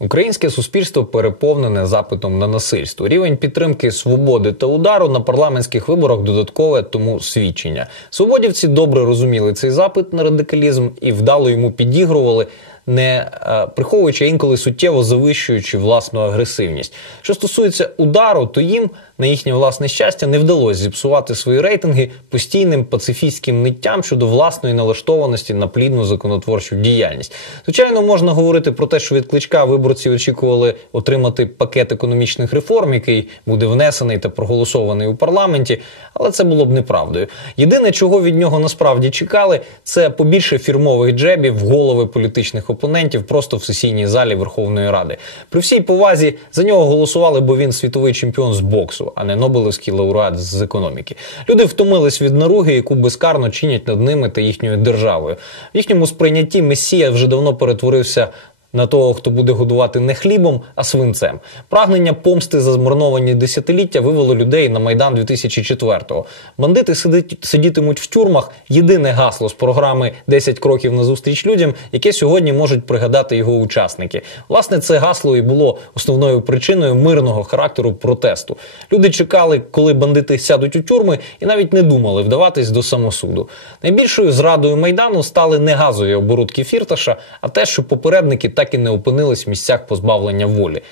Українське суспільство переповнене запитом на насильство. Рівень підтримки свободи та удару на парламентських виборах додаткове тому свідчення. Свободівці добре розуміли цей запит на радикалізм і вдало йому підігрували. Не е, приховуючи а інколи суттєво завищуючи власну агресивність. Що стосується удару, то їм на їхнє власне щастя не вдалося зіпсувати свої рейтинги постійним пацифістським ниттям щодо власної налаштованості на плідну законотворчу діяльність. Звичайно, можна говорити про те, що від кличка виборці очікували отримати пакет економічних реформ, який буде внесений та проголосований у парламенті, але це було б неправдою. Єдине, чого від нього насправді чекали, це побільше фірмових джебів в голови політичних опонентів просто в сесійній залі Верховної Ради. При всій повазі за нього голосували, бо він світовий чемпіон з боксу, а не Нобелевський лауреат з економіки. Люди втомились від наруги, яку безкарно чинять над ними та їхньою державою. В їхньому сприйнятті Месія вже давно перетворився на того, хто буде годувати не хлібом, а свинцем. Прагнення помсти за змарновані десятиліття вивело людей на майдан 2004-го. Бандити сидить, сидітимуть в тюрмах. Єдине гасло з програми «10 кроків назустріч людям, яке сьогодні можуть пригадати його учасники. Власне, це гасло і було основною причиною мирного характеру протесту. Люди чекали, коли бандити сядуть у тюрми, і навіть не думали вдаватись до самосуду. Найбільшою зрадою майдану стали не газові оборудки фірташа, а те, що попередники так і не опинились в місцях позбавлення волі.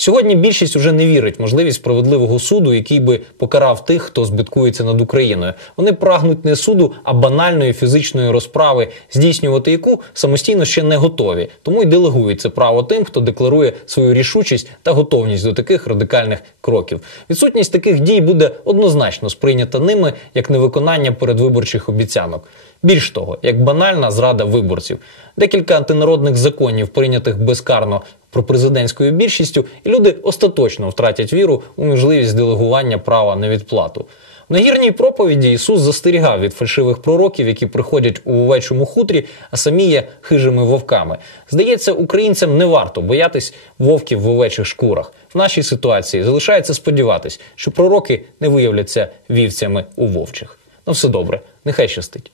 Сьогодні більшість уже не вірить в можливість справедливого суду, який би покарав тих, хто збиткується над Україною. Вони прагнуть не суду, а банальної фізичної розправи, здійснювати яку самостійно ще не готові. Тому й делегують це право тим, хто декларує свою рішучість та готовність до таких радикальних кроків. Відсутність таких дій буде однозначно сприйнята ними як невиконання передвиборчих обіцянок. Більш того, як банальна зрада виборців, декілька антинародних законів, прийнятих безкарно про президентською більшістю, і люди остаточно втратять віру у можливість делегування права на відплату. В нагірній проповіді Ісус застерігав від фальшивих пророків, які приходять у овечому хутрі, а самі є хижими вовками. Здається, українцям не варто боятись вовків в овечих шкурах. В нашій ситуації залишається сподіватись, що пророки не виявляться вівцями у вовчих. Ну все добре, нехай щастить.